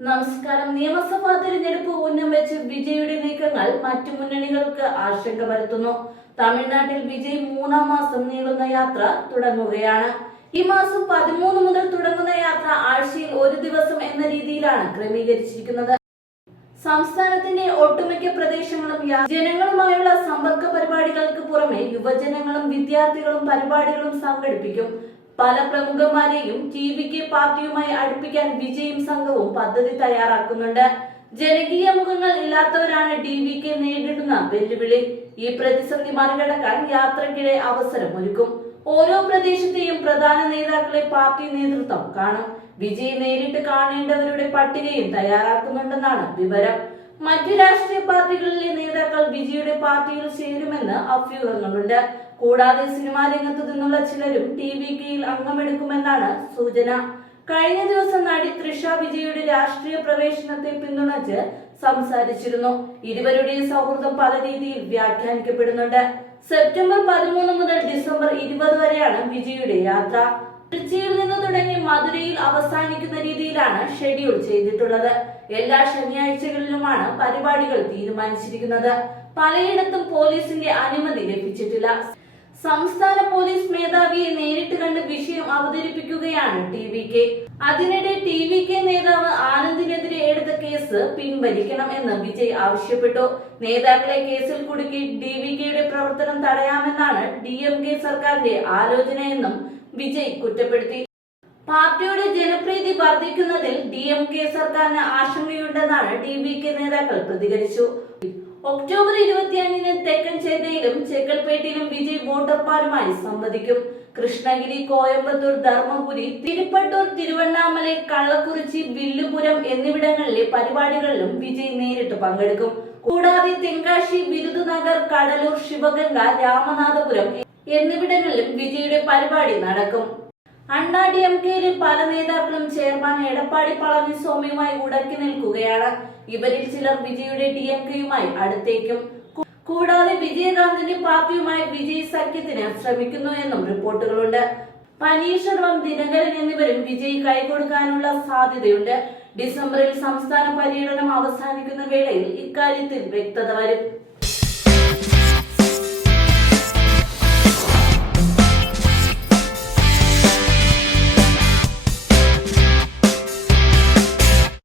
നമസ്കാരം. നിയമസഭാ തിരഞ്ഞെടുപ്പ് ഉന്നം വെച്ച് വിജയുടെ നീക്കങ്ങൾ മറ്റു മുന്നണികൾക്ക് ആശങ്ക പരത്തുന്നു. തമിഴ്നാട്ടിൽ വിജയ് മൂന്നാം മാസം നീളുന്ന യാത്ര തുടങ്ങുകയാണ്. ഈ മാസം പതിമൂന്ന് മുതൽ തുടങ്ങുന്ന യാത്ര ആഴ്ചയിൽ ഒരു ദിവസം എന്ന രീതിയിലാണ് ക്രമീകരിച്ചിരിക്കുന്നത്. സംസ്ഥാനത്തിന്റെ ഒട്ടുമിക്ക പ്രദേശങ്ങളും ജനങ്ങളുമായുള്ള സമ്പർക്ക പരിപാടികൾക്ക് പുറമെ യുവജനങ്ങളും വിദ്യാർത്ഥികളും പരിപാടികളും സംഘടിപ്പിക്കും. പല പ്രമുഖന്മാരെയും ടി വി കെ പാർട്ടിയുമായി അടുപ്പിക്കാൻ വിജയും സംഘവും പദ്ധതി തയ്യാറാക്കുന്നുണ്ട്. ജനകീയ മുഖങ്ങൾ ഇല്ലാത്തവരാണ് ടി കെ നേരിടുന്ന വെല്ലുവിളി. ഈ പ്രതിസന്ധി മറികടക്കാൻ യാത്രക്കിടെ അവസരം ഒരുക്കും ഓരോ പ്രദേശത്തെയും പ്രധാന നേതാക്കളെ പാർട്ടി നേതൃത്വം കാണും. വിജയ് നേരിട്ട് കാണേണ്ടവരുടെ പട്ടികയും തയ്യാറാക്കുന്നുണ്ടെന്നാണ് വിവരം. മറ്റു രാഷ്ട്രീയ പാർട്ടികളിലെ നേതാക്കൾ വിജിയുടെ പാർട്ടിയിൽ ചേരുമെന്ന് അഭ്യൂഹങ്ങളുണ്ട്. കൂടാതെ സിനിമാ രംഗത്തു നിന്നുള്ള ചിലരും ടി വി കെയിൽ അംഗമെടുക്കുമെന്നാണ് സൂചന. കഴിഞ്ഞ ദിവസം നടി തൃഷ വിജയുടെ രാഷ്ട്രീയ പ്രവേശനത്തെ പിന്തുണച്ച് സംസാരിച്ചിരുന്നു. ഇരുവരുടെയും സൗഹൃദം പല രീതിയിൽ വ്യാഖ്യാനിക്കപ്പെടുന്നുണ്ട്. സെപ്റ്റംബർ പതിമൂന്ന് മുതൽ ഡിസംബർ ഇരുപത് വരെയാണ് വിജയുടെ യാത്ര. ട്രിച്ചിയിൽ നിന്ന് തുടങ്ങി മധുരയിൽ അവസാനിക്കുന്ന രീതിയിലാണ് ഷെഡ്യൂൾ ചെയ്തിട്ടുള്ളത്. എല്ലാ ശനിയാഴ്ചകളിലുമാണ് പരിപാടികൾ തീരുമാനിച്ചിരിക്കുന്നത്. പലയിടത്തും പോലീസിന്റെ അനുമതി ലഭിച്ചിട്ടില്ല. സംസ്ഥാന പോലീസ് മേധാവിയെ നേരിട്ട് കണ്ട് വിഷയം അവതരിപ്പിക്കുകയാണ് ടി വി കെ. അതിനിടെ ടി വി കെ നേതാവ് ആനന്ദിനെതിരെ എടുത്ത കേസ് പിൻവലിക്കണം എന്ന് വിജയ് ആവശ്യപ്പെട്ടു. നേതാക്കളെ കേസിൽ കുടുക്കി ഡി വി കെയുടെ പ്രവർത്തനം തടയാമെന്നാണ് ഡി എം കെ സർക്കാരിന്റെ ആലോചനയെന്നും വിജയ് കുറ്റപ്പെടുത്തി. പാർട്ടിയുടെ ജനപ്രീതി വർദ്ധിക്കുന്നതിൽ ഡി എം കെ സർക്കാരിന് ആശങ്കയുണ്ടെന്നാണ് ഡി ബി കെ നേതാക്കൾ പ്രതികരിച്ചു. ഒക്ടോബർ ഇരുപത്തിയഞ്ചിന് തെക്കൻ ചെന്നൈയിലും ചെക്കൽപേട്ടയിലും വിജയ് വോട്ടർമാരുമായി സംവദിക്കും. കൃഷ്ണഗിരി കോയമ്പത്തൂർ ധർമ്മപുരി തിരുപ്പട്ടൂർ തിരുവണ്ണാമല കള്ളക്കുറിച്ചി വില്ലുപുരം എന്നിവിടങ്ങളിലെ പരിപാടികളിലും വിജയ് നേരിട്ട് പങ്കെടുക്കും. കൂടാതെ തെങ്കാശി വിരുദുനഗർ കടലൂർ ശിവഗംഗ രാമനാഥപുരം എന്നിവിടങ്ങളിലും വിജയുടെ പരിപാടി നടക്കും. അണ്ണാ ഡി എം കെയിലെ പല നേതാക്കളും ചെയർമാൻ എടപ്പാടി പളനിസ്വാമിയുമായി ഉടക്കി നിൽക്കുകയാണ്. ഇവരിൽ ചിലർ വിജയുടെ ഡി എം കെയുമായി അടുത്തേക്കും. കൂടാതെ വിജയകാന്തിന്റെ പാർട്ടിയുമായി വിജയ് സഖ്യത്തിന് ശ്രമിക്കുന്നു എന്നും റിപ്പോർട്ടുകളുണ്ട്. പനീർശെൽവം ദിനകരൻ എന്നിവരും വിജയ് കൈകൊടുക്കാനുള്ള സാധ്യതയുണ്ട്. ഡിസംബറിൽ സംസ്ഥാന പര്യടനം അവസാനിക്കുന്ന വേളയിൽ ഇക്കാര്യത്തിൽ വ്യക്തത വരും.